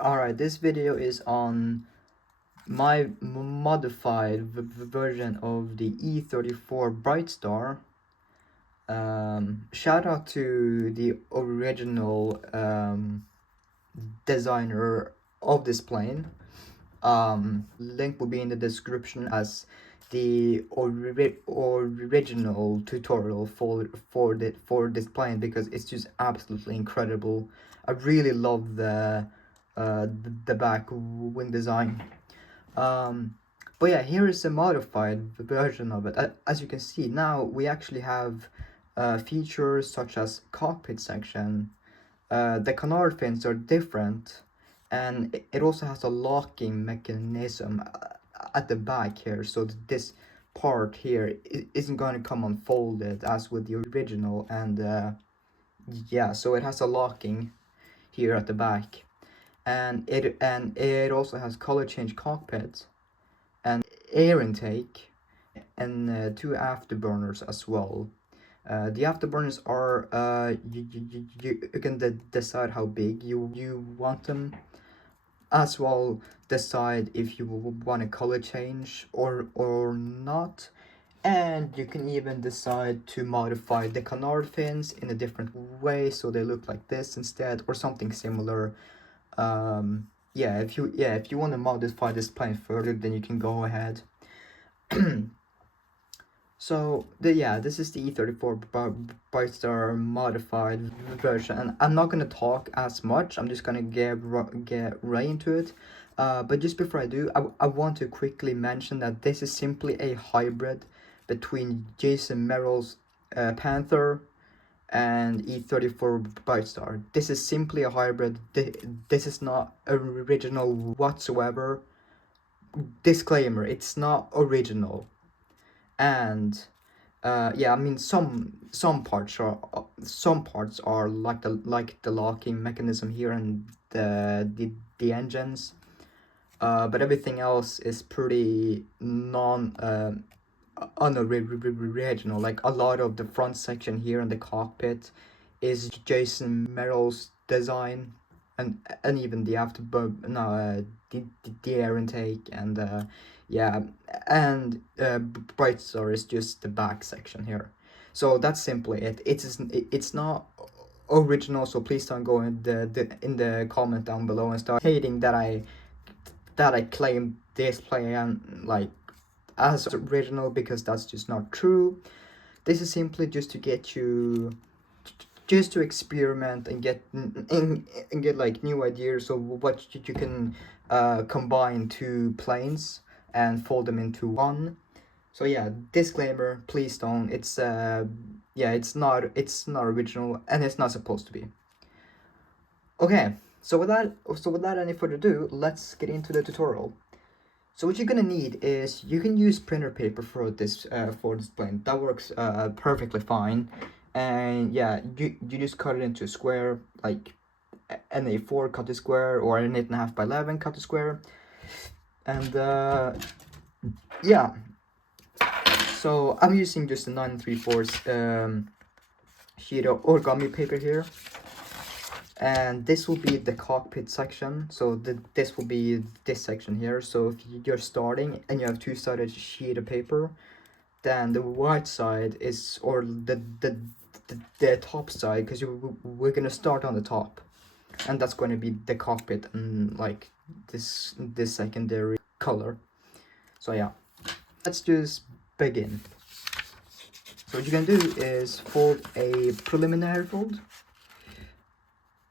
Alright, this video is on my modified version of the E-34 Bright Star. Shout out to the original designer of this plane. Link will be in the description as the original tutorial for this plane, because it's just absolutely incredible. I really love the back wing design. But yeah, here is a modified version of it. As you can see, now we actually have features such as cockpit section. The canard fins are different, and it also has a locking mechanism at the back here, so this part here isn't going to come unfolded as with the original. And yeah, so it has a locking here at the back, and it also has color change cockpit and air intake, and two afterburners as well. The afterburners are you can decide how big you want them, as well decide if you want a color change or not, and you can even decide to modify the canard fins in a different way so they look like this instead, or something similar. Yeah, if you want to modify this plane further, then you can go ahead. So this is the E-34 Bright Star modified version, and I'm not gonna talk as much. I'm just gonna get right into it. But just before I do, I want to quickly mention that this is simply a hybrid between Jason Merrill's Panther and E-34 Bright Star. This is simply a hybrid. This is not original whatsoever. Disclaimer: it's not original. And yeah, I mean some parts are like the locking mechanism here and the engines, but everything else is pretty unoriginal. Like a lot of the front section here in the cockpit is Jason Merrill's design, and even the the air intake, and yeah, and Bright Star is just the back section here. So that's simply it. It's not original, so please don't go in the comment down below and start hating that I claim this plane like as original, because that's just not true. This is simply just to get you just to experiment and get like new ideas of what you can combine two planes and fold them into one. So yeah, disclaimer, please don't. It's yeah, it's not original, and it's not supposed to be. Okay, so without any further ado, let's get into the tutorial. So what you're gonna need is, you can use printer paper for this plane. That works perfectly fine. And yeah, you just cut it into a square, like an A4 cut to square, or an 8.5 by 11 cut to square. And yeah, so I'm using just a 9 3/4 sheet of origami paper here, and this will be the cockpit section. So this will be this section here. So if you're starting and you have two-sided sheet of paper, then the white side is, or the top side, because we're gonna start on the top, and that's going to be the cockpit and like this secondary color. So yeah, let's just begin. So what you can do is fold a preliminary fold.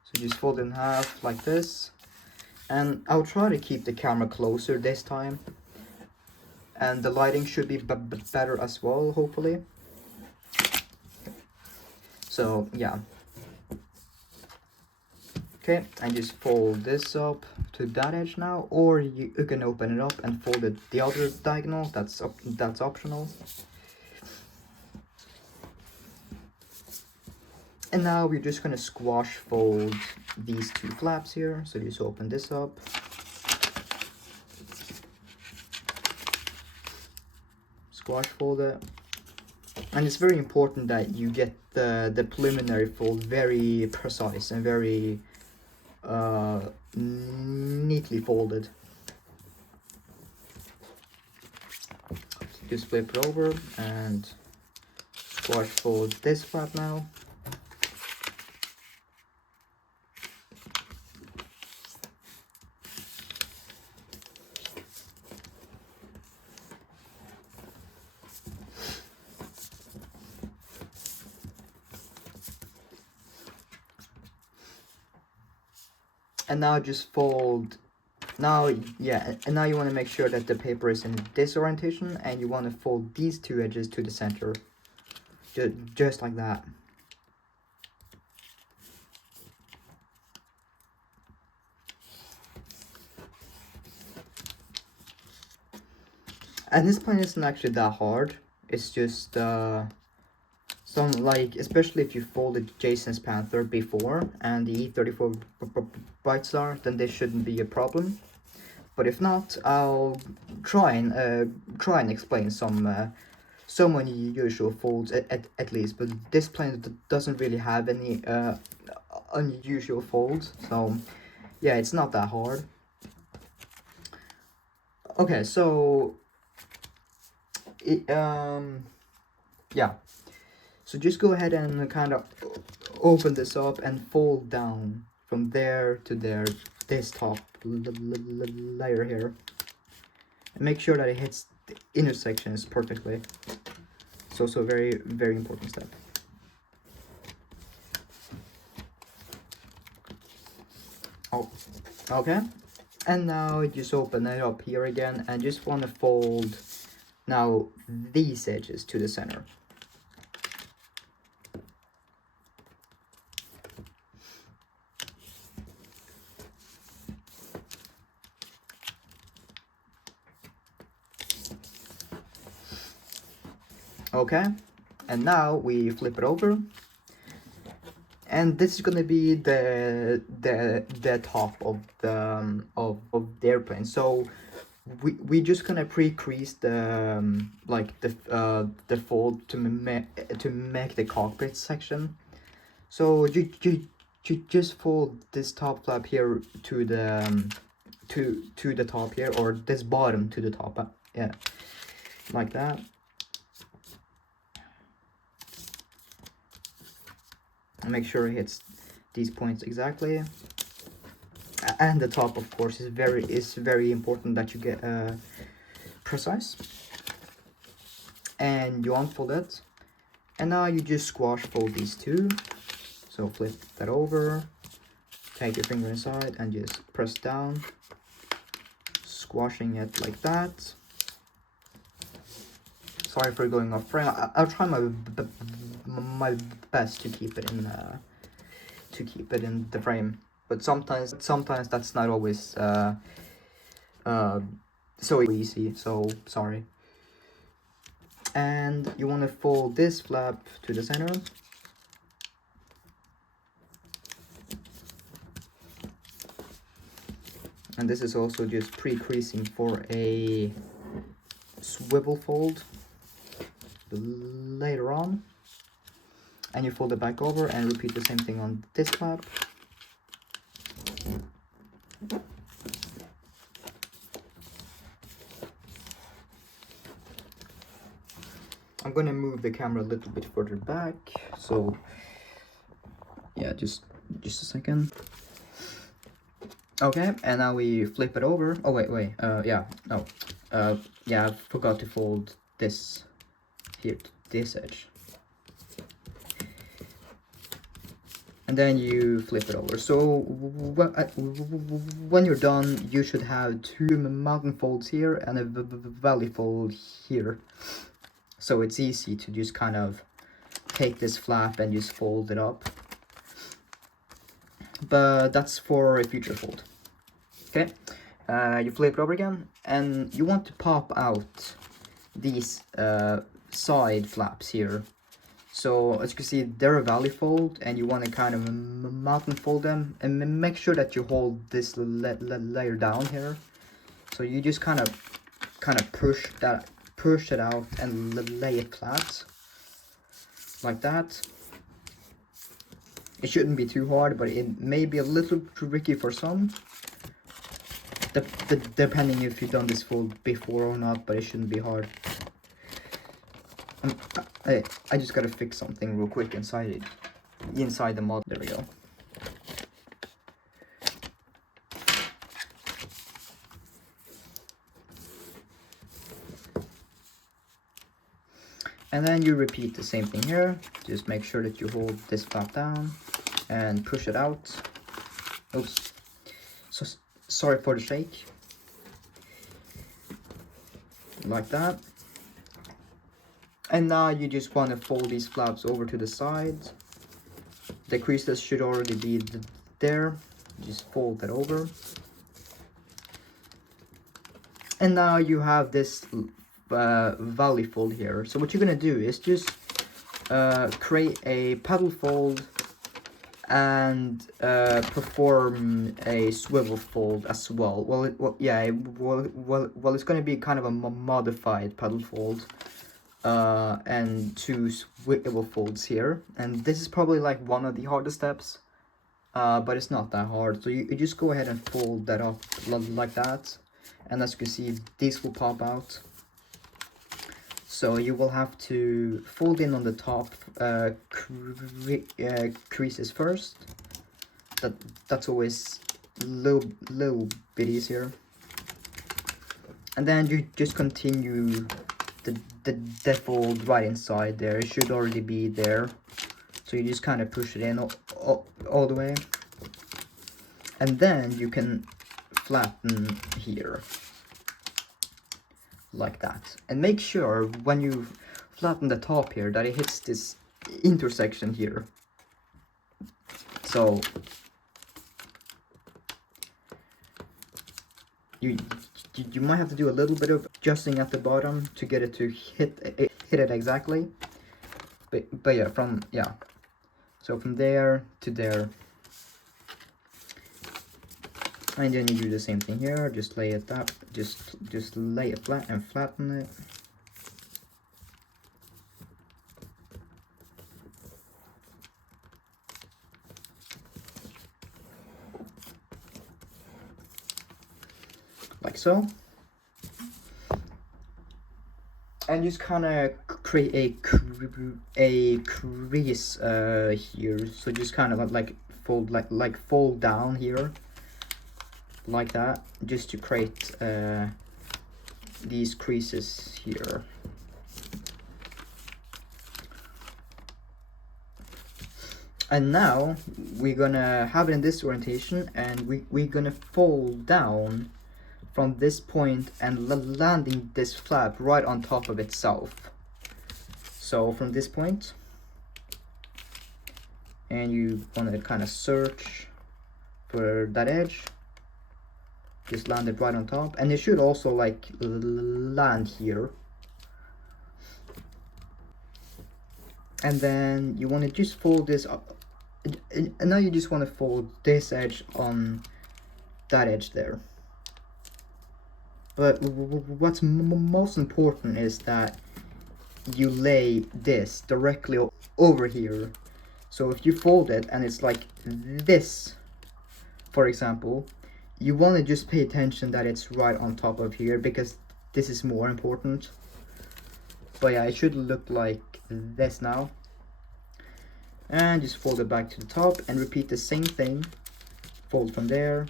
So just fold in half like this, and I'll try to keep the camera closer this time, and the lighting should be better as well, hopefully. So yeah, okay, and just fold this up to that edge now, or you can open it up and fold it the other diagonal. That's optional. And now we're just gonna squash fold these two flaps here. So just open this up, squash fold it, and it's very important that you get the preliminary fold very precise and very neatly folded. Just flip it over and squash fold this flap now. And now just fold. Now, yeah, and now you want to make sure that the paper is in this orientation, and you want to fold these two edges to the center, just like that. And this plan isn't actually that hard. It's just some, like, especially if you folded Jason's Panther before and the E-34 Bright Star, then this shouldn't be a problem. But if not, I'll try and explain some unusual folds at least. But this plane doesn't really have any unusual folds, so yeah, it's not that hard. Okay, so yeah, so just go ahead and kind of open this up and fold down from there to there, this top layer here, and make sure that it hits the intersections perfectly. So very, very important step. Oh, okay. And now just open it up here again and just want to fold now these edges to the center. Okay, and now we flip it over, and this is gonna be the top of the of the airplane. So we just gonna pre-crease the like the fold to make the cockpit section. So you just fold this top flap here to the to the top here, or this bottom to the top, yeah, like that. Make sure it hits these points exactly, and the top, of course, is very important that you get precise. And you unfold it, and now you just squash fold these two. So flip that over, take your finger inside and just press down, squashing it like that. Sorry for going off frame. I'll try my best to keep it in the frame, but sometimes that's not always so easy. So sorry. And you want to fold this flap to the center. And this is also just pre-creasing for a swivel fold later on. And you fold it back over and repeat the same thing on this flap. I'm gonna move the camera a little bit further back, so yeah, just a second. Okay, and now we flip it over. Oh wait, yeah, no, yeah, I forgot to fold this here, this edge. And then you flip it over. So when you're done, you should have two mountain folds here and a valley fold here. So it's easy to just kind of take this flap and just fold it up. But that's for a future fold. Okay, you flip it over again, and you want to pop out these side flaps here. So as you can see, they're a valley fold, and you want to kind of mountain fold them, and make sure that you hold this layer down here. So you just kind of push it out and lay it flat like that. It shouldn't be too hard, but it may be a little tricky for some. depending if you've done this fold before or not, but it shouldn't be hard. I just gotta fix something real quick inside the model. There we go. And then you repeat the same thing here. Just make sure that you hold this flap down and push it out. Oops. So sorry for the shake. Like that. And now you just want to fold these flaps over to the side. The creases should already be there. Just fold that over. And now you have this valley fold here. So what you're gonna do is just create a paddle fold and perform a swivel fold as well. Well, it's gonna be kind of a modified paddle fold and 2 swivel folds here. And this is probably like one of the hardest steps, but it's not that hard. So you just go ahead and fold that up like that. And as you can see, these will pop out. So you will have to fold in on the top creases first. That's always little bit easier. And then you just continue the fold right inside there. It should already be there. So you just kind of push it in all the way. And then you can flatten here. Like that, and make sure when you flatten the top here that it hits this intersection here. So you might have to do a little bit of adjusting at the bottom to get it to hit it exactly, but yeah, so from there to there. And then you do the same thing here, just lay it up, just lay it flat and flatten it. Like so. And just kind of create a crease here, so just kind of like fold down here. Like that, just to create these creases here. And now we're gonna have it in this orientation, and we're gonna fold down from this point and landing this flap right on top of itself. So from this point, and you want to kind of search for that edge. Just land it right on top, and it should also like land here. And then you want to just fold this up, and now you just want to fold this edge on that edge there. But what's most important is that you lay this directly over here. So if you fold it and it's like this, for example, you want to just pay attention that it's right on top of here, because this is more important. But yeah, it should look like this now. And just fold it back to the top and repeat the same thing. Fold from there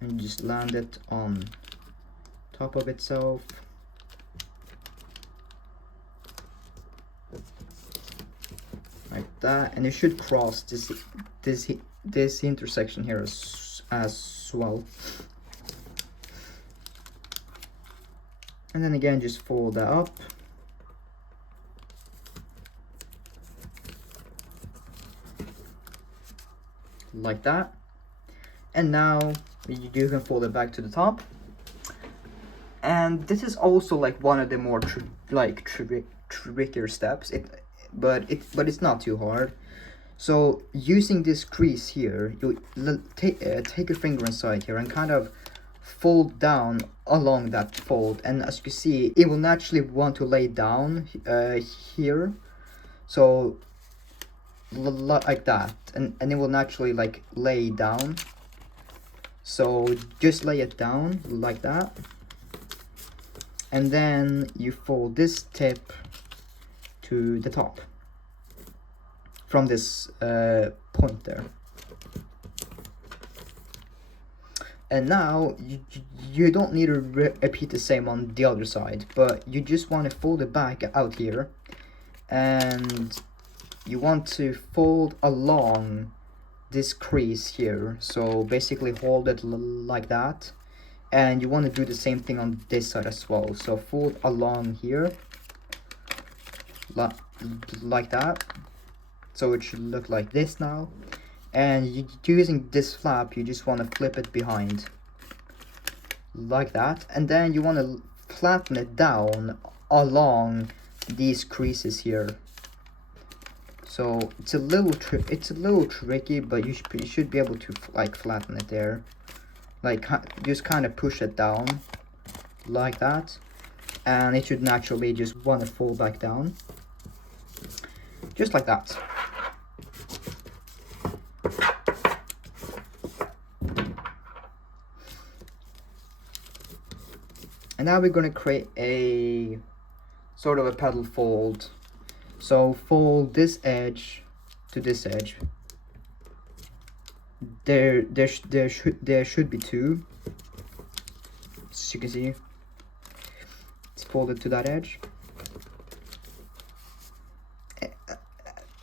and just land it on top of itself. Like that, and it should cross this intersection here as well. And then again, just fold that up. Like that. And now you can fold it back to the top. And this is also like one of the more trickier steps. But it's not too hard. So using this crease here, you take your finger inside here and kind of fold down along that fold. And as you can see, it will naturally want to lay down here. So like that, and it will naturally like lay down. So just lay it down like that, and then you fold this tip to the top from this point there. And now you don't need to repeat the same on the other side, but you just want to fold it back out here, and you want to fold along this crease here. So basically hold it like that, and you want to do the same thing on this side as well. So fold along here like that, so it should look like this now. And using this flap, you just want to flip it behind like that, and then you want to flatten it down along these creases here. So it's a little tricky, but you should be able to like flatten it there, like just kind of push it down like that, and it should naturally just want to fold back down just like that. And now we're going to create a sort of a pedal fold. So fold this edge to this edge. There should be two. As you can see, it's folded to that edge.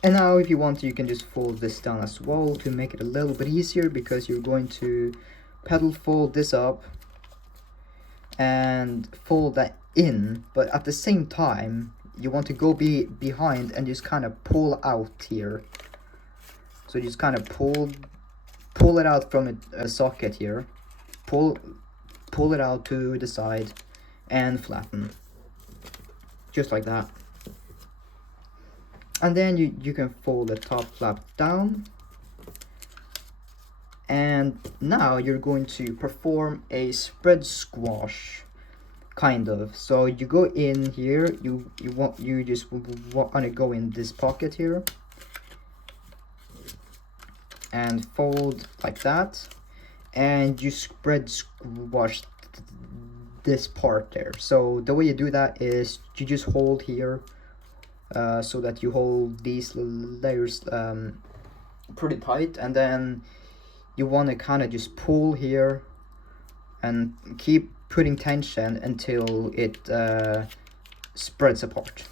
And now if you want to, you can just fold this down as well to make it a little bit easier, because you're going to pedal fold this up and fold that in, but at the same time you want to go behind and just kind of pull out here. So just kind of pull it out from a socket here, pull it out to the side and flatten just like that. And then you can fold the top flap down, and now you're going to perform a spread squash, kind of. So you go in here, you just want to go in this pocket here and fold like that, and you spread squash this part there. So the way you do that is you just hold here, so that you hold these layers pretty tight, and then you want to kind of just pull here and keep putting tension until it spreads apart,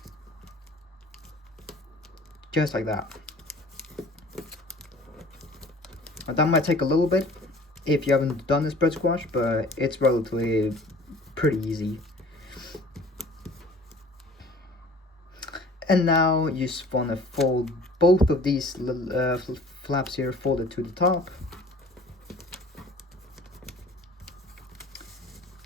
just like that. Now, that might take a little bit if you haven't done the spread squash, but it's relatively pretty easy. And now you just want to fold both of these flaps here, folded to the top,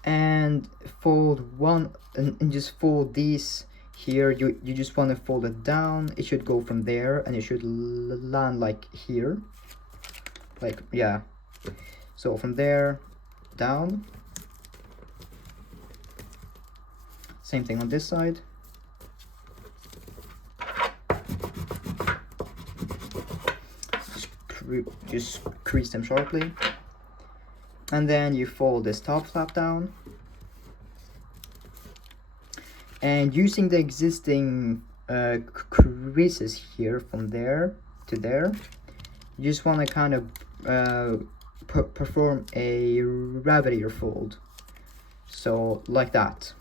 and fold one, and just fold these here. You just want to fold it down. It should go from there, and it should land like here, like, yeah. So from there down. Same thing on this side. Just crease them sharply, and then you fold this top flap down, and using the existing creases here from there to there, you just want to kind of perform a ravalier fold, so like that,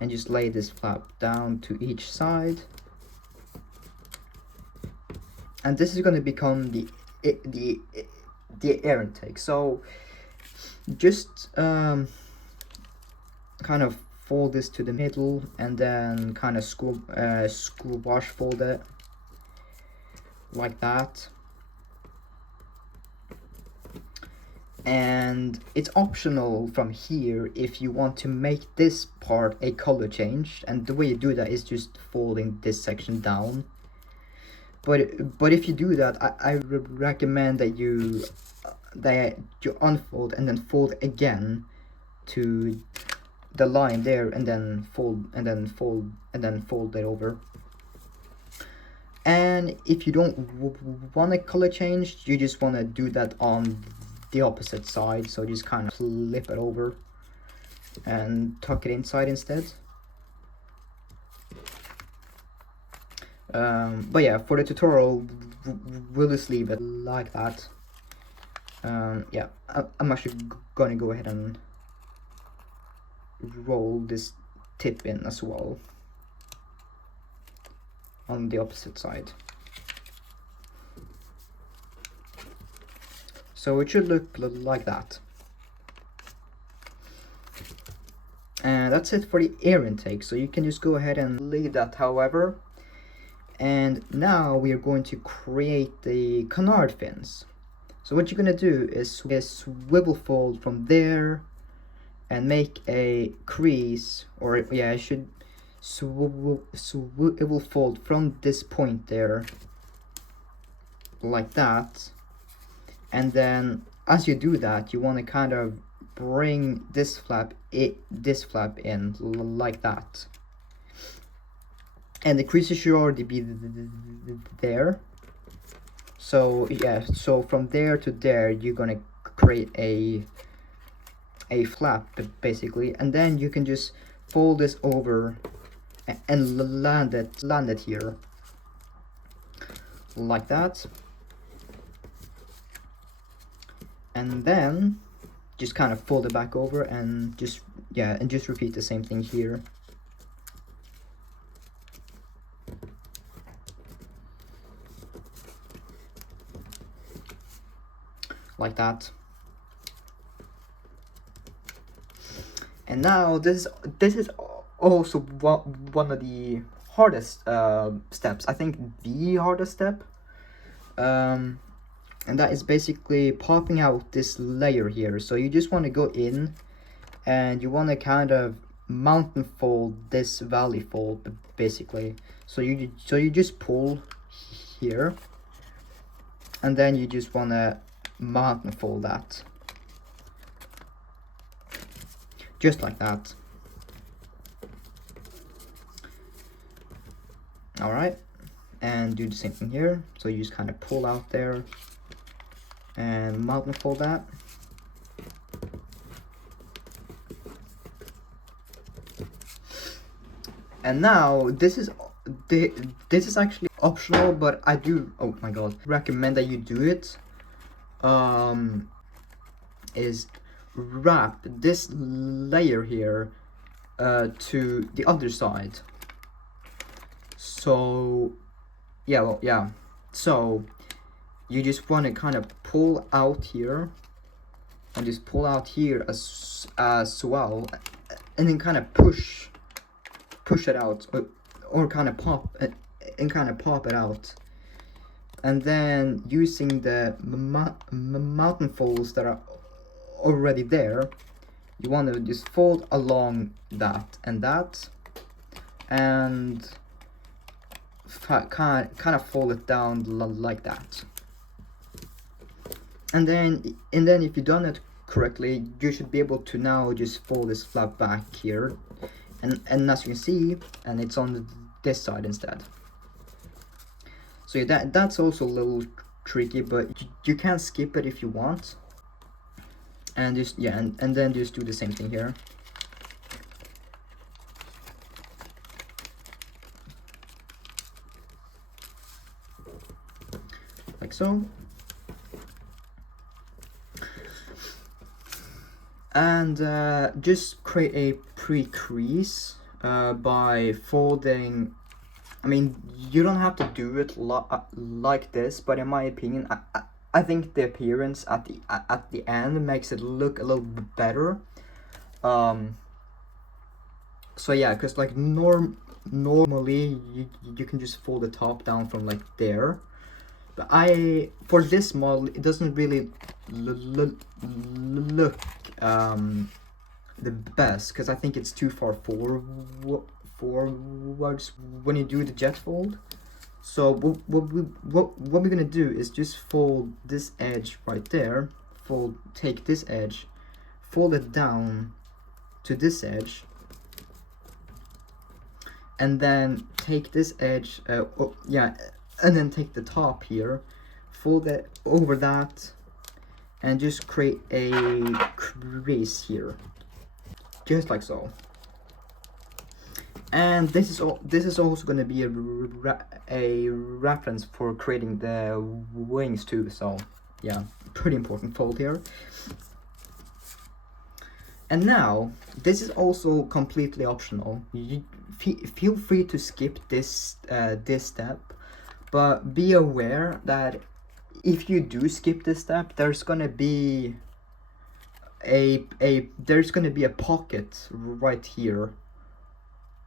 and just lay this flap down to each side. And this is going to become the air intake. So just kind of fold this to the middle, and then kind of squash fold it like that. And it's optional from here if you want to make this part a color change, and the way you do that is just folding this section down. But if you do that, I recommend that you unfold and then fold again to the line there, and then fold and then fold and then fold it over. And if you don't want a color change, you just want to do that on the opposite side. So just kind of flip it over and tuck it inside instead. But yeah, for the tutorial, we'll just leave it like that. Yeah, I'm actually gonna go ahead and roll this tip in as well on the opposite side. So it should look like that. And that's it for the air intake, so you can just go ahead and leave that however. And now we are going to create the canard fins. So what you're gonna do is swivel fold from there and make a crease, or yeah, I should swivel fold from this point there, like that. And then as you do that, you want to kind of bring this flap in like that. And the creases should already be there. So yeah, so from there to there, you're gonna create a flap basically, and then you can just fold this over and land it here like that. And then just kind of fold it back over and just repeat the same thing here. Like that. And now this is also one of the hardest steps. I think the hardest step. And that is basically popping out this layer here. So you just want to go in and you want to kind of mountain fold this valley fold basically. So you just pull here, and then you just want to mountain fold that, just like that. All right, and do the same thing here. So you just kind of pull out there and mountain fold that. And now this is actually optional, but I do, oh my god, recommend that you do it. Is wrap this layer here to the other side. So yeah, well, yeah, so you just want to kind of pull out here and just pull out here as well, and then kind of push it out, or kind of pop it out. And then using the mountain folds that are already there, you want to just fold along that and that, and kind of fold it down like that. And then if you've done it correctly, you should be able to now just fold this flap back here, and as you can see, and it's on this side instead. So that's also a little tricky, but you can skip it if you want. And just, yeah, and then just do the same thing here. Like so. And just create a pre-crease by folding. I mean, you don't have to do it like this, but in my opinion, I think the appearance at the end makes it look a little bit better. So yeah, because like normally you can just fold the top down from like there, but for this model it doesn't really look the best, because I think it's too far forwards when you do the jet fold. So what we're gonna do is just fold this edge right there, take this edge, fold it down to this edge, and then take this edge, and then take the top here, fold it over that, and just create a crease here, just like so. And this is also going to be a reference for creating the wings too. So yeah, pretty important fold here. And now this is also completely optional. You feel free to skip this this step, but be aware that if you do skip this step, there's gonna be a pocket right here,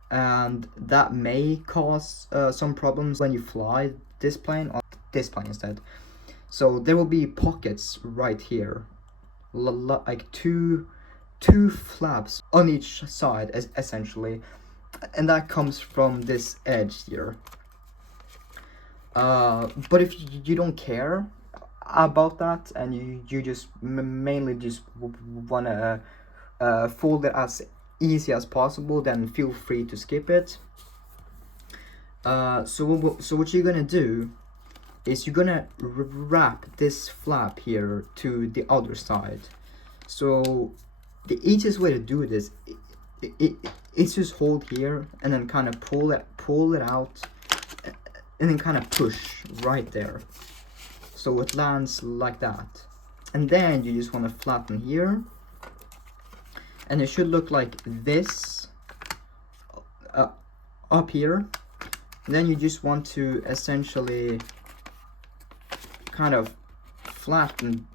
and that may cause some problems when you fly this plane or this plane instead. So there will be pockets right here, like two flaps on each side essentially, and that comes from this edge here. But if you don't care about that, and you just mainly just wanna fold it as easy as possible, then feel free to skip it. So what you're gonna do is you're gonna wrap this flap here to the other side. So the easiest way to do this it's just hold here and then kind of pull it out, and then kind of push right there, so it lands like that. And then you just want to flatten here, and it should look like this up here. And then you just want to essentially kind of flatten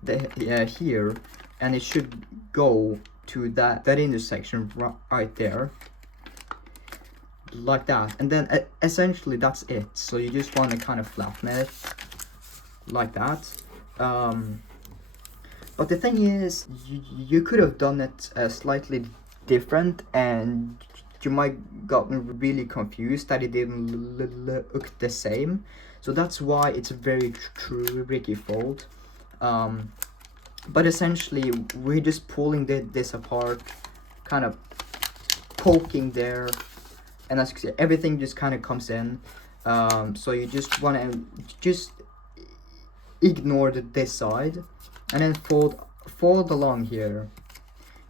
here, and it should go to that intersection right there, like that. And then essentially that's it. So you just want to kind of flatten it like that. But the thing is, you could have done it slightly different, and you might gotten really confused that it didn't look the same. So that's why it's a very tricky fold. But essentially we're just pulling this apart, kind of poking there, and as you can see, everything just kind of comes in. So you just want to just ignore this side, and then fold along here,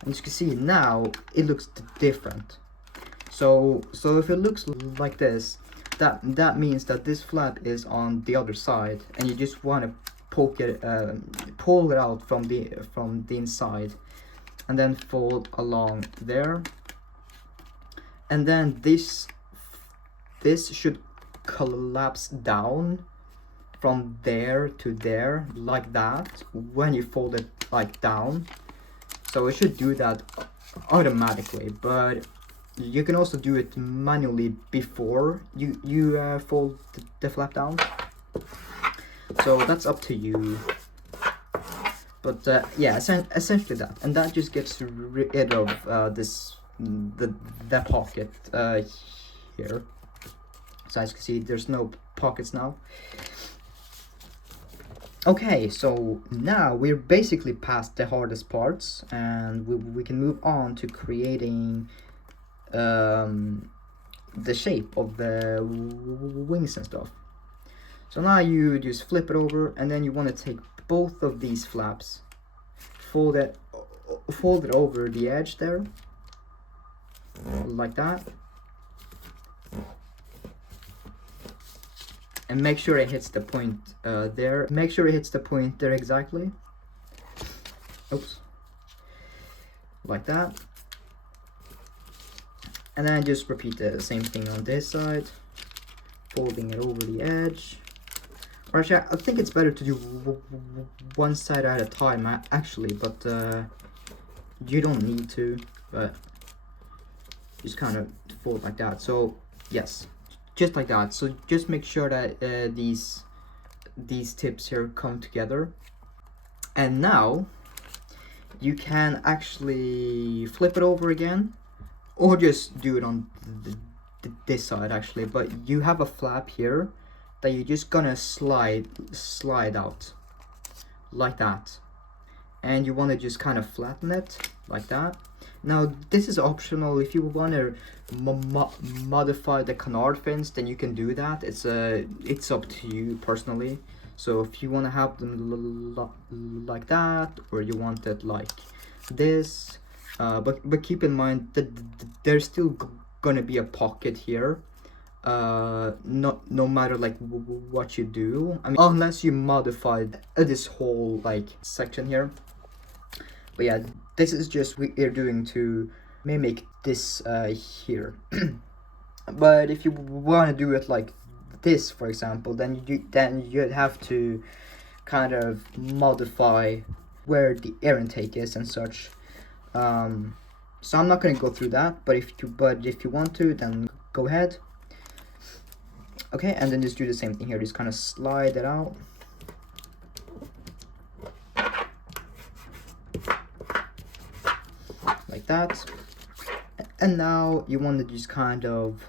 and as you can see now it looks different. So if it looks like this, that means that this flap is on the other side, and you just want to poke it, pull it out from the inside, and then fold along there. And then this should collapse down from there to there, like that, when you fold it like down. So it should do that automatically, but you can also do it manually before you fold the flap down. So that's up to you. But yeah, essentially that, and that just gets rid of the pocket here. So as you can see, there's no pockets now. Okay, so now we're basically past the hardest parts, and we can move on to creating the shape of the wings and stuff. So now you just flip it over, and then you want to take both of these flaps, fold it over the edge there, like that, and make sure it hits the point there. Make sure it hits the point there exactly. Oops. Like that. And then just repeat the same thing on this side, folding it over the edge. Or actually, I think it's better to do one side at a time, actually, but you don't need to, but just kind of fold like that. So yes, just like that. So just make sure that these tips here come together. And now you can actually flip it over again, or just do it on this side actually. But you have a flap here that you're just gonna slide out like that, and you want to just kind of flatten it like that. Now this is optional. If you want to modify the canard fins, then you can do that. It's up to you personally. So if you want to have them like that, or you want it like this, but keep in mind that there's still gonna be a pocket here. No matter like what you do. I mean, unless you modified this whole like section here. But yeah, this is just we're doing to mimic this here. But if you want to do it like this, for example, then you'd have to kind of modify where the air intake is and such. So I'm not going to go through that, but if you want to, then go ahead. Okay, and then just do the same thing here. Just kind of slide it out. Like that. And now you want to just kind of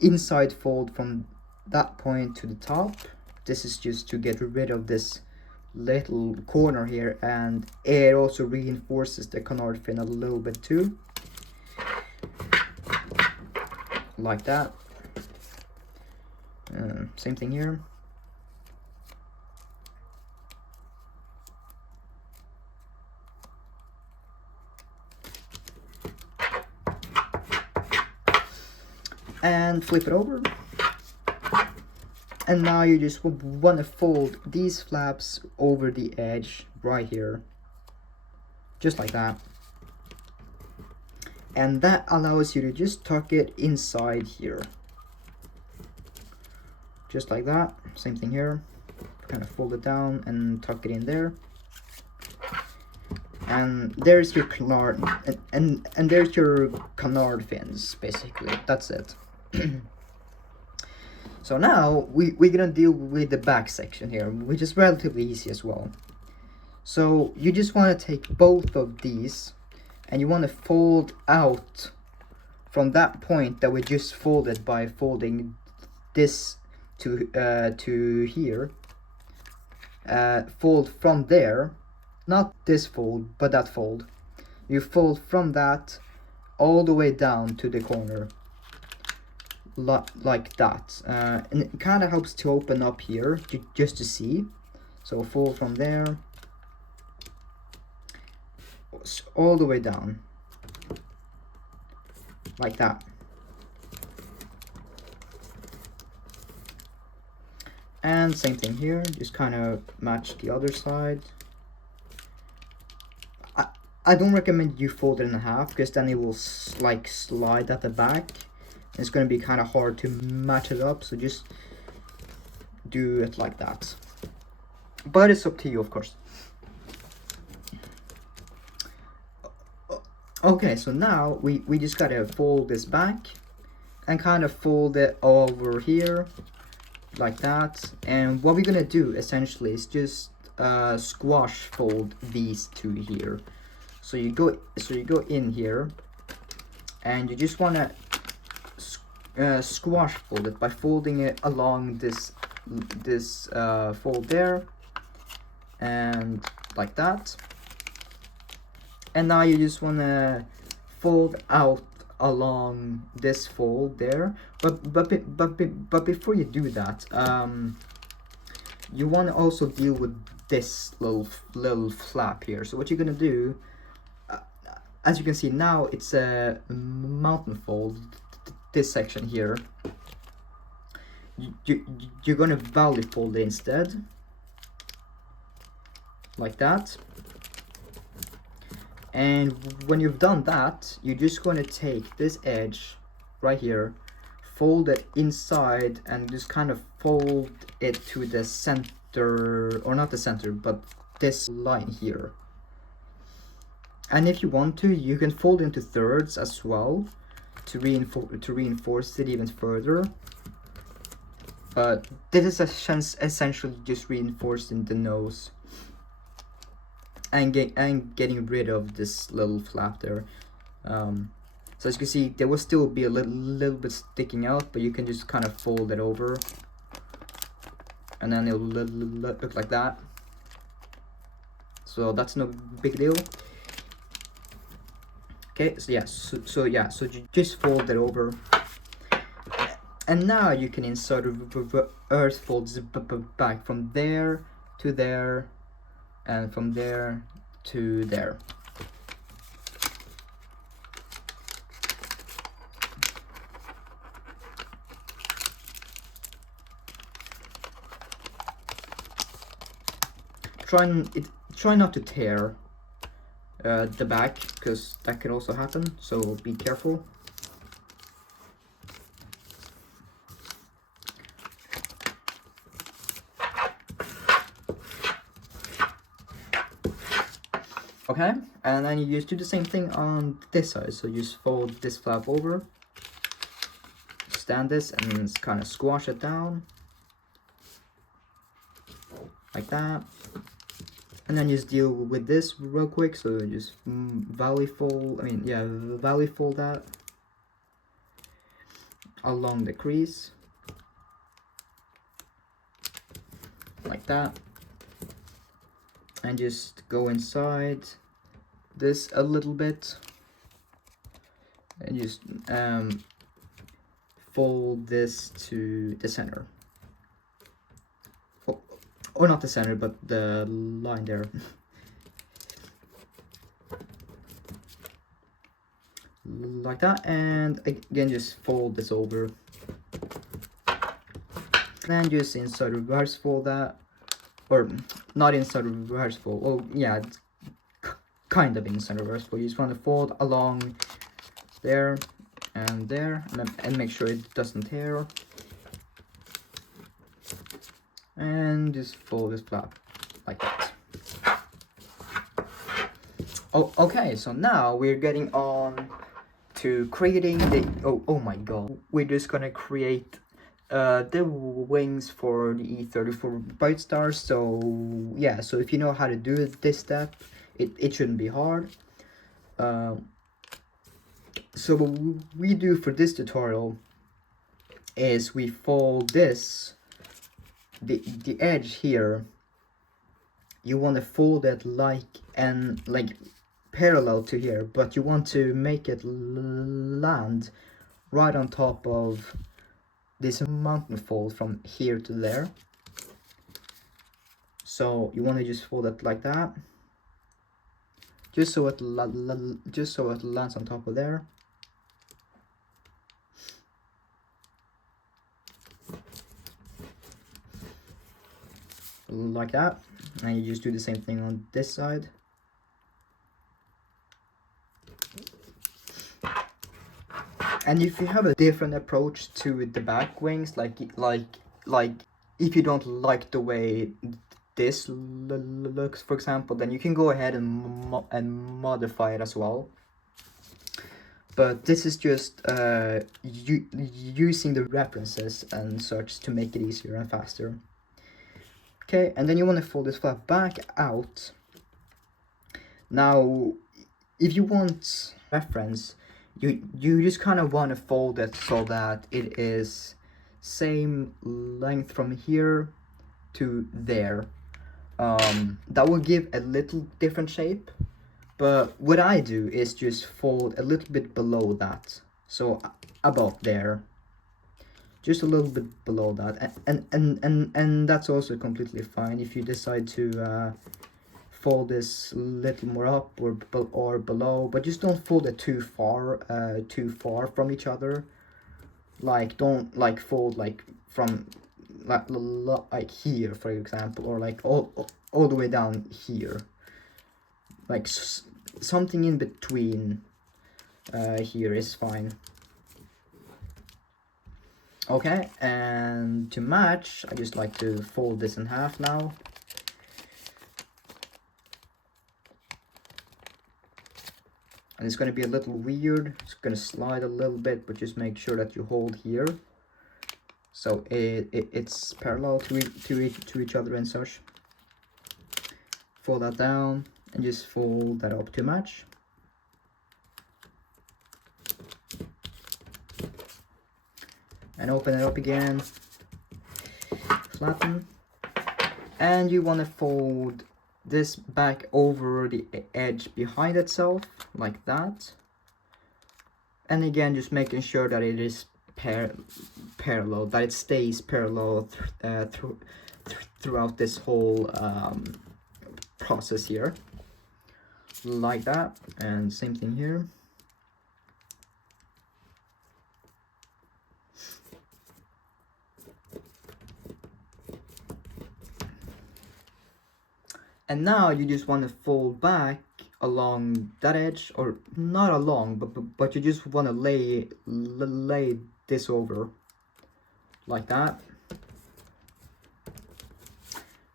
inside fold from that point to the top. This is just to get rid of this little corner here, and it also reinforces the canard fin a little bit too. Like that. Same thing here. And flip it over. And now you just want to fold these flaps over the edge right here. Just like that. And that allows you to just tuck it inside here. Just like that. Same thing here. Kind of fold it down and tuck it in there. And there's your canard, and there's your canard fins, basically. That's it. So now we're gonna deal with the back section here, which is relatively easy as well. So you just want to take both of these and you want to fold out from that point that we just folded by folding this to here. Fold from there, not this fold, but that fold. You fold from that all the way down to the corner, like that, and it kind of helps to open up here just to see. So fold from there all the way down, like that. And same thing here, just kind of match the other side. I don't recommend you fold it in half, because then it will like slide at the back. It's going to be kind of hard to match it up, so just do it like that. But it's up to you, of course. Okay, so now we just gotta fold this back and kind of fold it over here like that. And what we're gonna do essentially is just squash fold these two here. So you go in here and you just want to squash fold it by folding it along this fold there, and like that. And now you just want to fold out along this fold there, but before you do that, you want to also deal with this little flap here. So what you're gonna do, as you can see now, it's a mountain fold. This section here, you're gonna valley fold it instead, like that. And when you've done that, you're just going to take this edge right here, fold it inside, and just kind of fold it to the center, or not the center, but this line here. And if you want to, you can fold into thirds as well to reinforce it even further. But this is essentially just reinforcing the nose and getting rid of this little flap there. So as you can see, there will still be a little bit sticking out, but you can just kind of fold it over, and then it'll look like that. So that's no big deal. Okay, so yeah, so you just fold it over, and now you can insert reverse folds back from there to there, and from there to there. Try not to tear the back, because that could also happen, so be careful. Okay, and then you just do the same thing on this side. So you just fold this flap over, stand this, and kind of squash it down like that. And then just deal with this real quick. So just valley fold that along the crease like that, and just go inside this a little bit, and just fold this to the center. Or not the center, but the line there. Like that, and again just fold this over. Then just inside reverse fold that, or not inside reverse fold. Oh yeah, it's kind of inside reverse fold. You just want to fold along there and there, and make sure it doesn't tear. And just fold this flap like that. Oh, okay, so now we're getting on to creating the oh my god, we're just gonna create the wings for the E-34 Bright Star. So yeah, so if you know how to do this step, it shouldn't be hard. So what we do for this tutorial is we fold this, the edge here, you want to fold it like parallel to here, but you want to make it land right on top of this mountain fold from here to there. So you want to just fold it like that, just so it lands on top of there. Like that, and you just do the same thing on this side. And if you have a different approach to the back wings, like if you don't like the way this looks, for example, then you can go ahead and modify it as well. But this is just using the references and such to make it easier and faster. Okay, and then you want to fold this flap back out. Now, if you want reference, you just kind of want to fold it so that it is same length from here to there. That will give a little different shape, but what I do is just fold a little bit below that, so about there, just a little bit below that, and that's also completely fine if you decide to fold this a little more up or below, but just don't fold it too far from each other. Like don't fold from like here, for example, or like all the way down here, like something in between here is fine. Okay, and to match, I just like to fold this in half now. And it's going to be a little weird. It's going to slide a little bit, but just make sure that you hold here, so it's parallel to each other and such. Fold that down and just fold that up to match. And open it up again, flatten, and you want to fold this back over the edge behind itself like that. And again, just making sure that it is parallel, that it stays parallel throughout this whole process here, like that. And same thing here. And now you just want to fold back along that edge, or not along, but you just want to lay this over like that,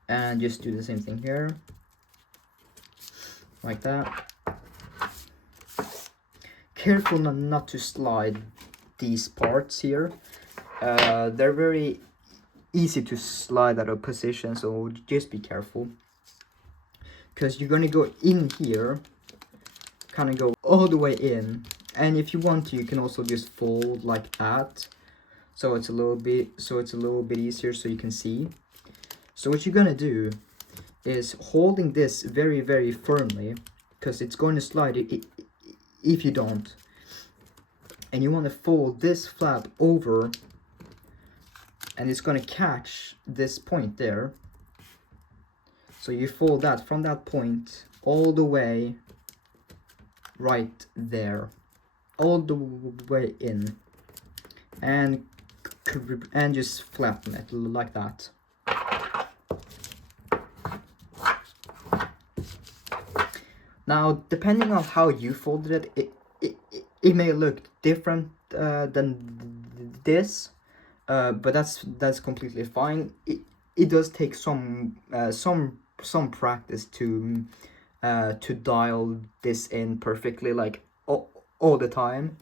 and just do the same thing here, like that. Careful not to slide these parts here. They're very easy to slide out of position, so just be careful, because you're gonna go in here, kind of go all the way in. And if you want to, you can also just fold like that, so it's a little bit easier, so you can see. So what you're gonna do is holding this very, very firmly, because it's going to slide if you don't. And you want to fold this flap over, and it's going to catch this point there. So you fold that from that point all the way right there, all the way in, and just flatten it like that. Now, depending on how you folded it may look different than this, but that's completely fine. It does take some practice to dial this in perfectly, like all the time.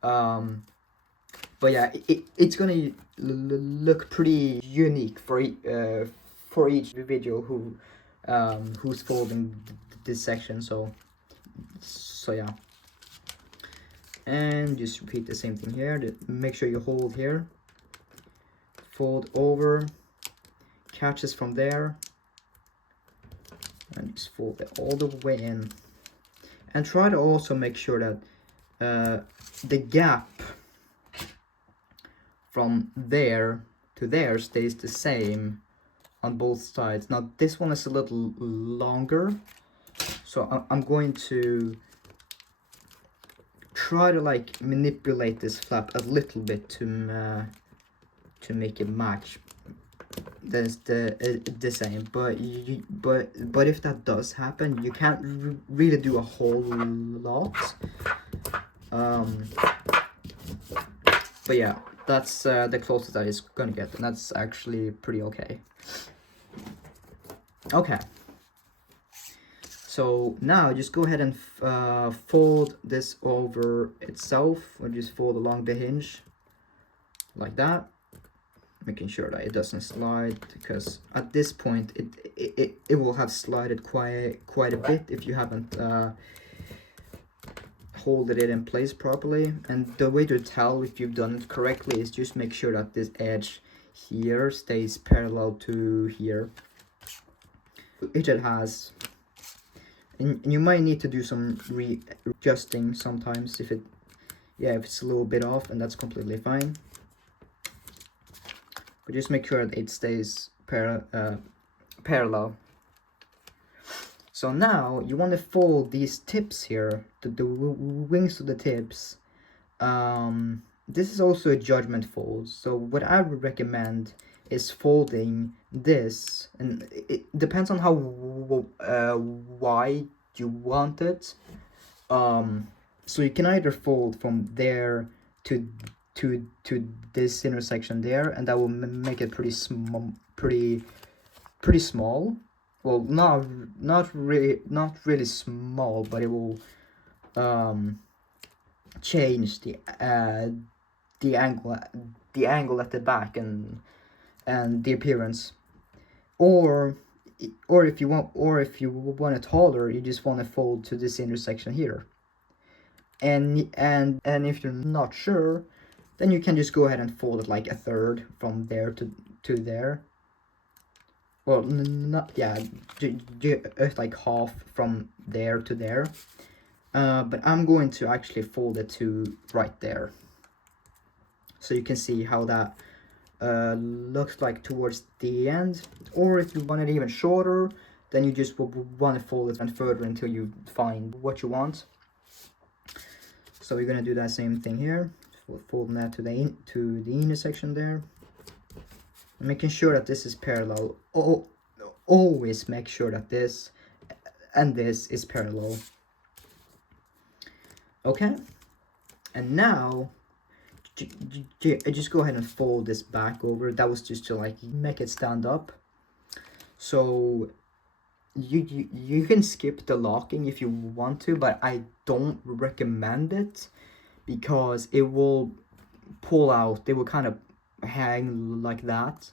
But yeah, it's gonna look pretty unique for each individual who's folding this section. So yeah, and just repeat the same thing here. Make sure you hold here, fold over, catches from there, and just fold it all the way in. And try to also make sure that the gap from there to there stays the same on both sides. Now this one is a little longer, so I'm going to try to like manipulate this flap a little bit to make it match. That's the same, but if that does happen, you can't really do a whole lot. But yeah, that's the closest that it's gonna get, and that's actually pretty okay. Okay, so now just go ahead and fold this over itself, or just fold along the hinge like that, making sure that it doesn't slide, because at this point it will have slided quite a bit if you haven't holded it in place properly. And the way to tell if you've done it correctly is just make sure that this edge here stays parallel to here, which it has. And you might need to do some readjusting sometimes if it's a little bit off, and that's completely fine. But just make sure that it stays parallel. So now you want to fold these tips here, the wings of the tips. This is also a judgment fold. So what I would recommend is folding this, and it depends on how wide you want it. So you can either fold from there to this intersection there, and that will make it pretty small. Well, not really small, but it will change the angle at the back and the appearance. Or if you want it taller, you just want to fold to this intersection here. And if you're not sure, then you can just go ahead and fold it like a third from there to there. Well, not, yeah, like half from there to there. but I'm going to actually fold it to right there, so you can see how that looks like towards the end. Or if you want it even shorter, then you just want to fold it and further until you find what you want. So we're gonna do that same thing here, folding that to the inner section there, making sure that this is parallel. Always make sure that this and this is parallel. Okay, and now just go ahead and fold this back over. That was just to like make it stand up. So you can skip the locking if you want to, but I don't recommend it because it will pull out. They will kind of hang like that.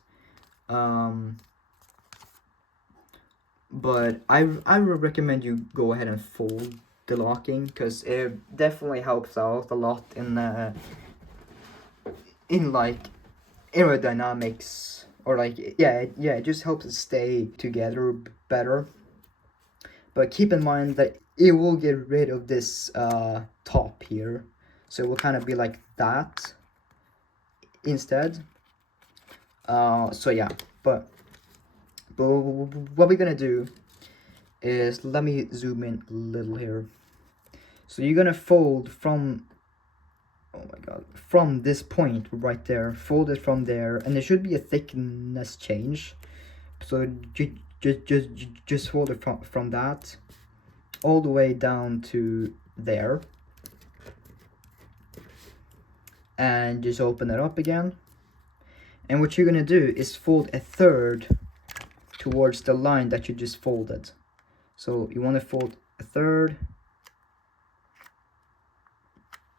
But I would recommend you go ahead and fold the locking, because it definitely helps out a lot in like aerodynamics, or like yeah, it just helps it stay together better. But keep in mind that it will get rid of this top here, so it will kind of be like that instead. So yeah, but what we're gonna do is, let me zoom in a little here. So you're gonna fold from, oh my god, from this point right there, fold it from there, and there should be a thickness change. So just fold it from that all the way down to there, and just open it up again. And what you're gonna do is fold a third towards the line that you just folded. So you want to fold a third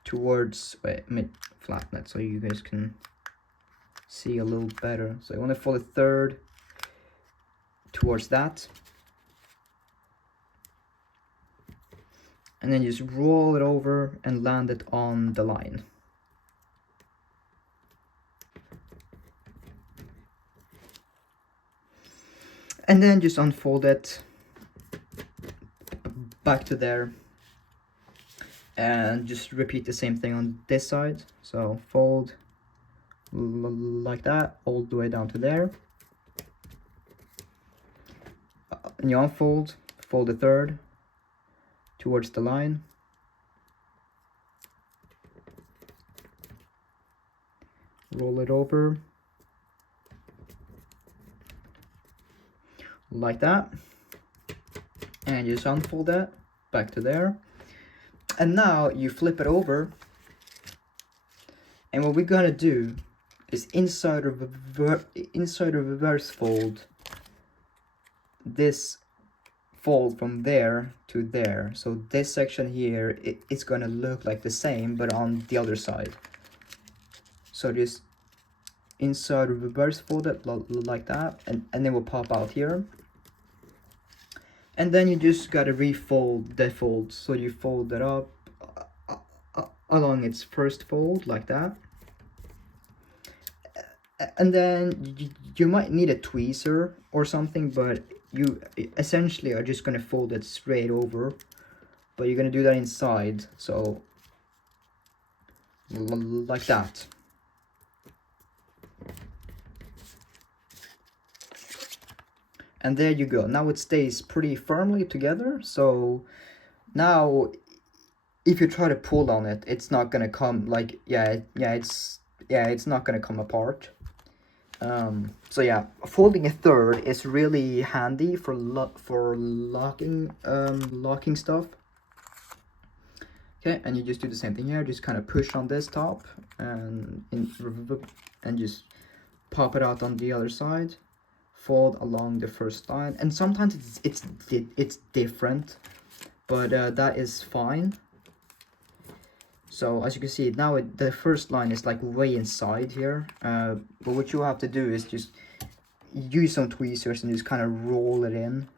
towards, wait, let me flatten it so you guys can see a little better. So you want to fold a third towards that, and then just roll it over and land it on the line. And then just unfold it back to there, and just repeat the same thing on this side. So fold like that all the way down to there, and you unfold, fold a third towards the line, roll it over like that, and just unfold that back to there. And now you flip it over, and what we're gonna do is inside of reverse fold this fold from there to there. So this section here, it's gonna look like the same but on the other side. So just inside reverse fold it like that, and then we'll pop out here. And then you just gotta refold the fold. So you fold it up along its first fold like that. And then you might need a tweezer or something, but you essentially are just gonna fold it straight over. But you're gonna do that inside, so like that. And there you go. Now it stays pretty firmly together. So now if you try to pull on it, it's not gonna come like, it's not gonna come apart. So yeah, folding a third is really handy for locking stuff. Okay, and you just do the same thing here. Just kind of push on this top and just pop it out on the other side. Fold along the first line, and sometimes it's different, but that is fine. So as you can see now, the first line is like way inside here, but what you have to do is just use some tweezers and just kind of roll it in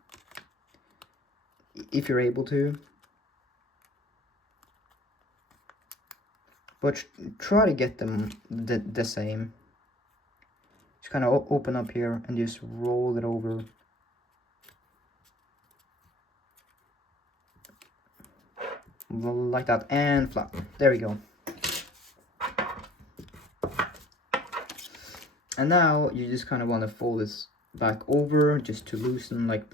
if you're able to, but try to get them the same. Just kind of open up here and just roll it over. like that, and flap. There we go. And now you just kind of want to fold this back over just to loosen like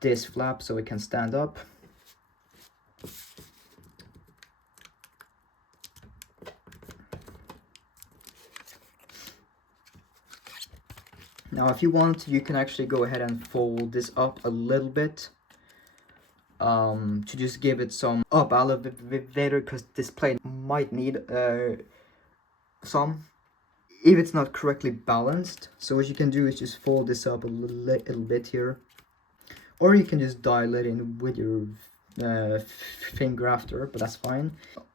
this flap so it can stand up. Now if you want, you can actually go ahead and fold this up a little bit to just give it some up elevator, because this plane might need some if it's not correctly balanced. So what you can do is just fold this up a little bit here, or you can just dial it in with your finger after, but that's fine.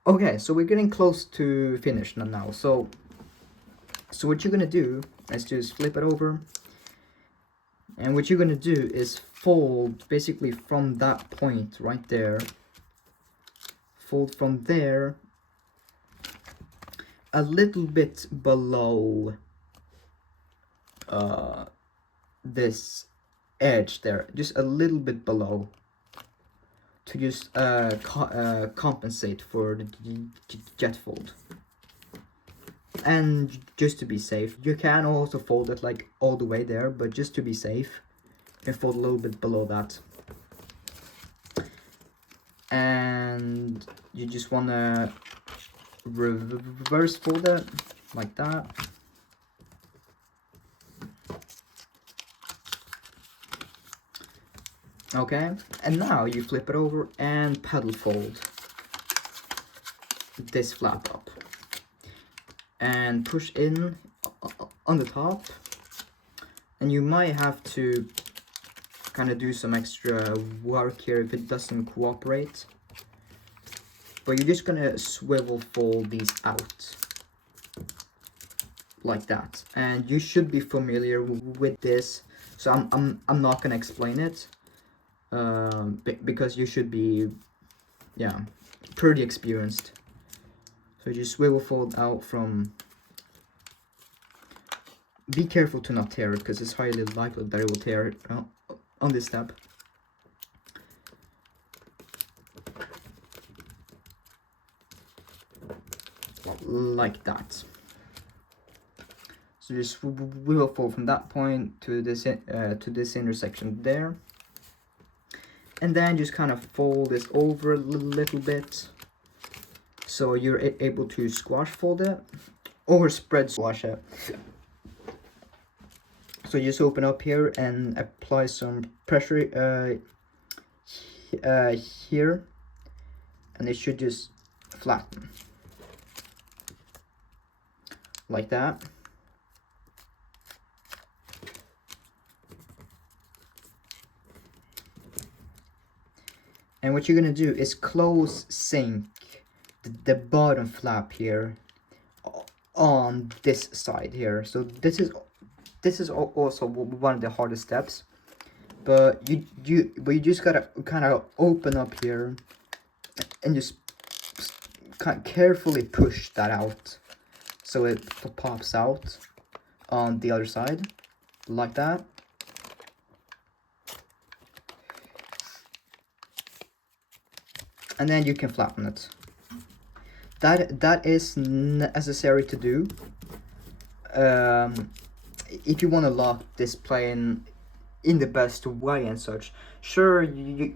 Okay, so we're getting close to finish now. So what you're gonna do is just flip it over, and what you're gonna do is fold basically from that point right there, fold from there a little bit below this edge there, just a little bit below, to just compensate for the jet fold. And just to be safe, you can also fold it like all the way there, but just to be safe, you can fold a little bit below that. And you just want to reverse fold it like that. Okay, and now you flip it over and pedal fold this flap up and push in on the top. And you might have to kind of do some extra work here if it doesn't cooperate, but you're just gonna swivel fold these out like that. And you should be familiar with this, so I'm not gonna explain it because you should be, yeah, pretty experienced. So just swivel fold out from. Be careful to not tear it, because it's highly likely that it will tear it on this step. Like that. So just swivel fold from that point to this intersection there, and then just kind of fold this over a little bit, so you're able to squash fold it or spread squash it. So you just open up here and apply some pressure here, and it should just flatten like that. And what you're gonna do is close sync the bottom flap here on this side here. So this is also one of the hardest steps, but you just gotta kind of open up here and just kind of carefully push that out so it pops out on the other side like that. And then you can flatten it. That is necessary to do if you want to lock this plane in the best way and such. Sure, you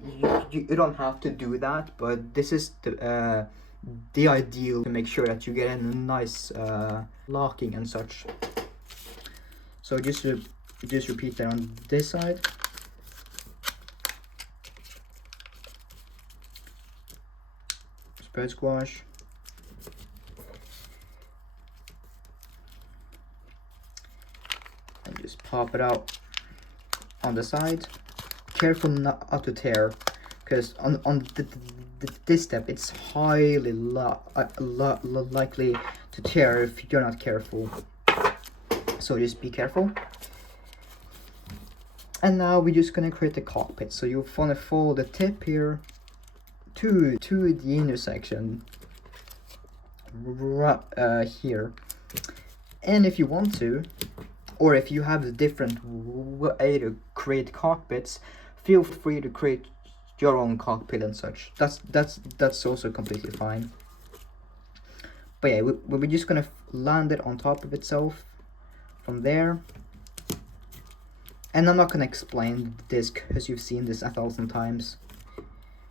don't have to do that, but this is the ideal to make sure that you get a nice locking and such. So just repeat that on this side. Spread squash. And just pop it out on the side. Careful not to tear, because on this step it's highly likely to tear if you're not careful. So just be careful. And now we're just gonna create the cockpit. So you want to fold the tip here to the intersection here. And if you want to, or if you have a different way to create cockpits, feel free to create your own cockpit and such. That's also completely fine. But yeah, we're just gonna land it on top of itself from there. And I'm not gonna explain this because you've seen this 1,000 times.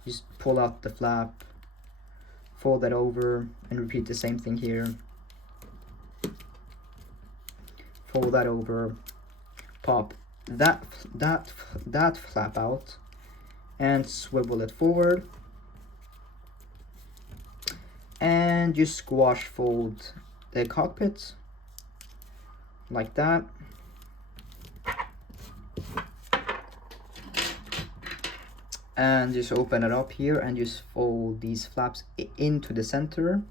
Just pull out the flap, fold that over, and repeat the same thing here. Fold that over, pop that flap out, and swivel it forward. And just squash fold the cockpit like that. And just open it up here and just fold these flaps into the center.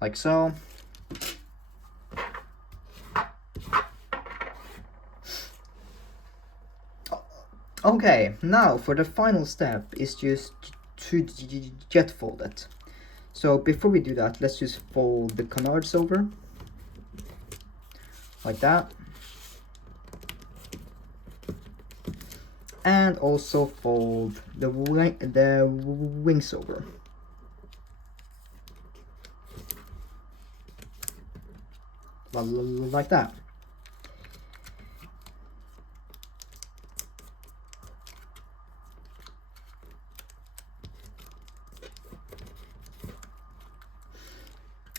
Like so. Okay, now for the final step is just to jet fold it. So before we do that, let's just fold the canards over. Like that. And also fold the wings over. Like that.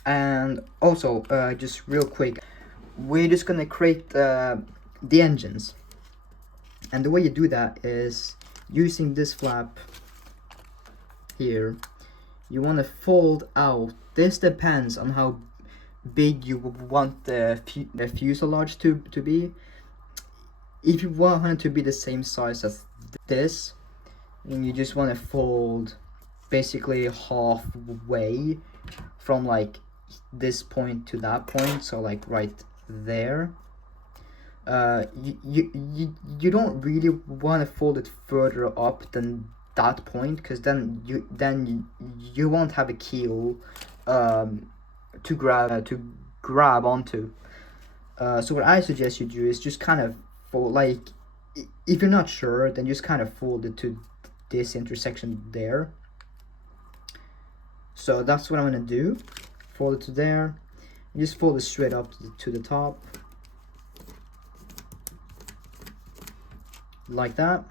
And also, just real quick, we're just gonna create the engines. And the way you do that is using this flap here. You want to fold out. This depends on how big you want the fuselage to be. If you want it to be the same size as this, and you just want to fold basically halfway from like this point to that point, so like right there. You don't really want to fold it further up than that point, because then you won't have a keel to grab onto. So what I suggest you do is just kind of fold, like if you're not sure, then just kind of fold it to this intersection there. So that's what I'm gonna do. Fold it to there. Just fold it straight up to the top. Like that.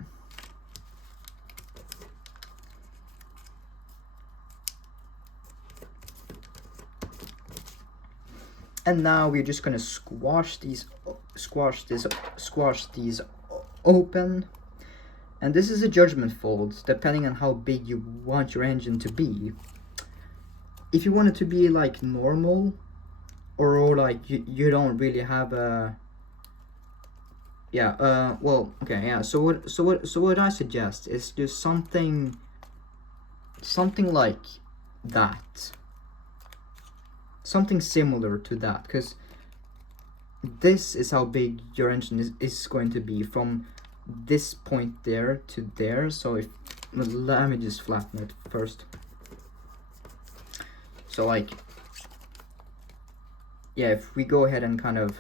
And now we're just gonna squash these open. And this is a judgment fold, depending on how big you want your engine to be. If you want it to be like normal, or like you don't really have a well, okay, yeah. So what I suggest is just something like that, something similar to that, because this is how big your engine is going to be from this point there to there. So if let me just flatten it first. So like, yeah, if we go ahead and kind of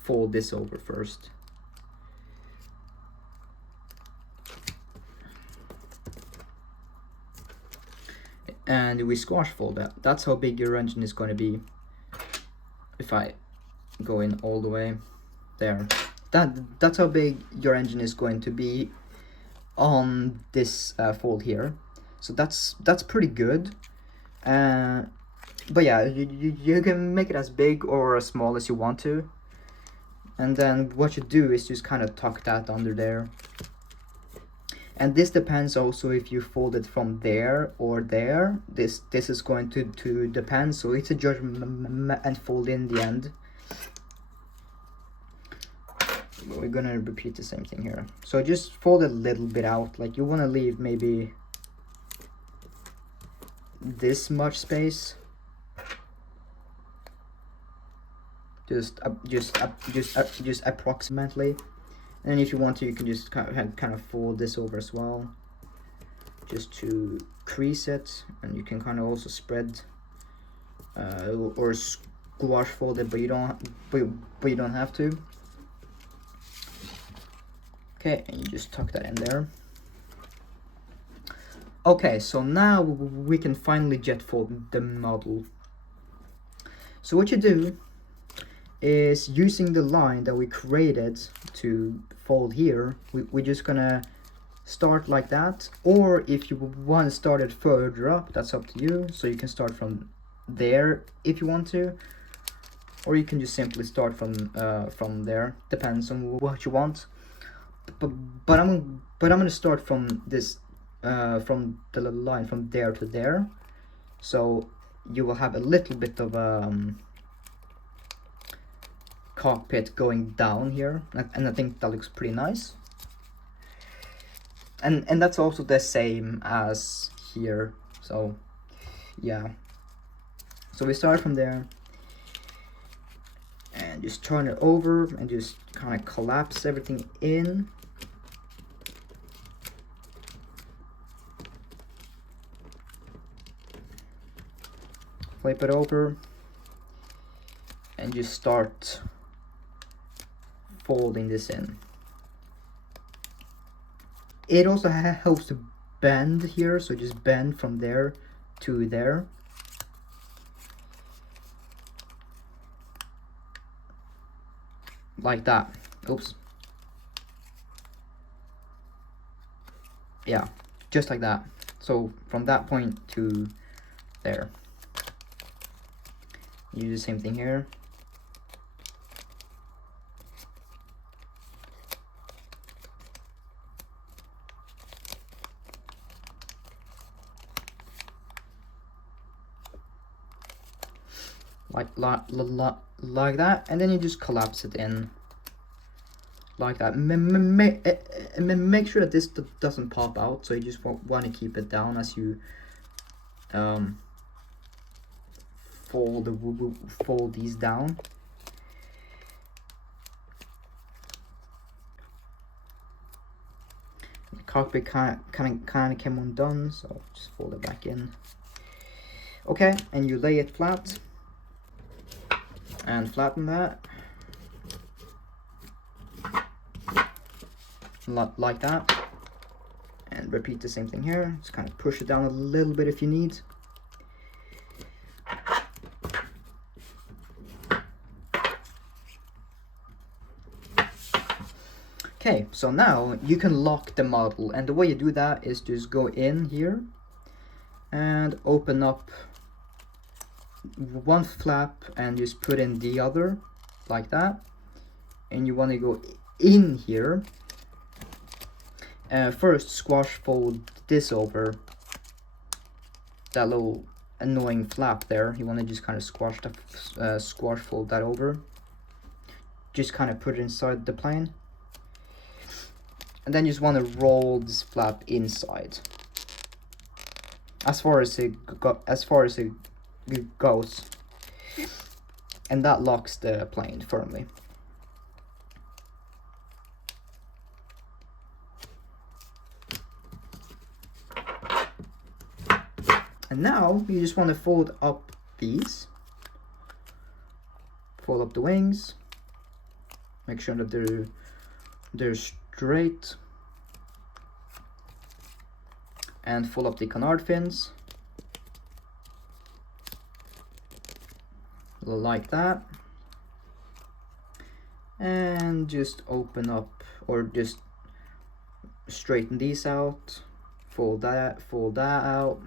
fold this over first. And we squash fold that. That's how big your engine is going to be. If I go in all the way there, that's how big your engine is going to be on this fold here. So that's pretty good. But yeah, you can make it as big or as small as you want to. And then what you do is just kind of tuck that under there. And this depends also if you fold it from there or there. This is going to depend. So it's a judgment and fold in the end. We're gonna repeat the same thing here. So just fold it a little bit out. Like you want to leave maybe this much space. Just approximately. And if you want to, you can just kind of fold this over as well, just to crease it. And you can kind of also spread or squash fold it, but you don't have to. Okay, and you just tuck that in there. Okay, so now we can finally jet fold the model. So what you do is, using the line that we created to fold here, we're just gonna start like that, or if you want to start it further up, that's up to you. So you can start from there if you want to, or you can just simply start from there, depends on what you want. But I'm gonna start from this from the line from there to there, so you will have a little bit of cockpit going down here, and I think that looks pretty nice. And that's also the same as here, so yeah. So we start from there and just turn it over and just kind of collapse everything in. Flip it over and just start folding this in. It also helps to bend here, so just bend from there to there. Like that. Oops. Yeah, just like that. So from that point to there. You do the same thing here. Like that, and then you just collapse it in like that. Make sure that this doesn't pop out, so you just want to keep it down as you fold these down. The cockpit kind of came undone, so just fold it back in. Okay, and you lay it flat and flatten that like that, and repeat the same thing here. Just kind of push it down a little bit if you need. Okay, so now you can lock the model, and the way you do that is just go in here and open up one flap and just put in the other like that, and you want to go in here. First squash fold this over that little annoying flap there. You want to just kind of squash fold that over, just kind of put it inside the plane, and then you just want to roll this flap inside as far as it goes, and that locks the plane firmly. And now you just want to fold up these, fold up the wings, make sure that they're straight, and fold up the canard fins like that, and just open up, or just straighten these out, fold that out.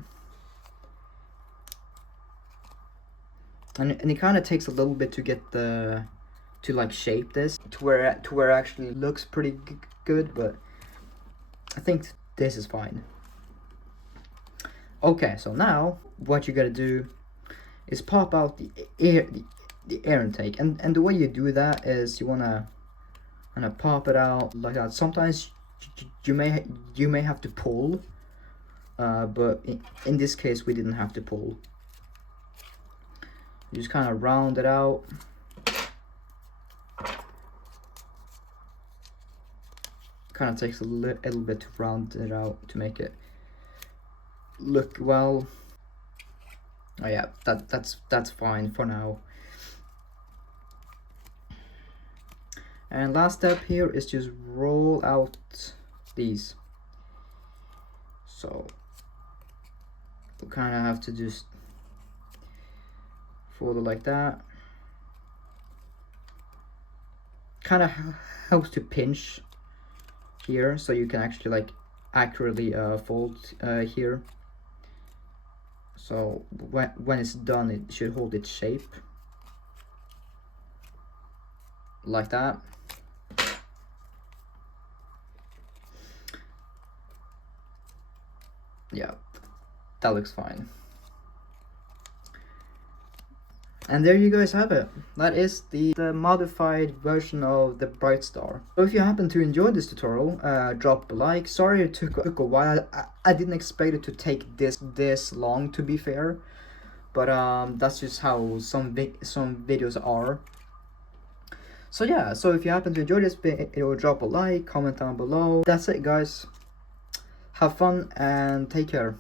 And it kind of takes a little bit to get to like shape this to where it actually looks pretty good, but I think this is fine. Okay, so now what you gotta do is pop out the air intake, and the way you do that is you wanna pop it out like that. Sometimes you may have to pull, but in this case we didn't have to pull. You just kind of round it out. Kind of takes a little bit to round it out to make it look well. Oh yeah, that's fine for now. And last step here is just roll out these. So we kind of have to just fold it like that. Kind of helps to pinch here, so you can actually like accurately fold here. So when it's done, it should hold its shape like that. Yeah, that looks fine. And there you guys have it. That is the modified version of the Bright Star. So if you happen to enjoy this tutorial, drop a like. Sorry it took a while. I didn't expect it to take this long, to be fair. But that's just how some videos are. So yeah, so if you happen to enjoy this video, drop a like, comment down below. That's it guys. Have fun and take care.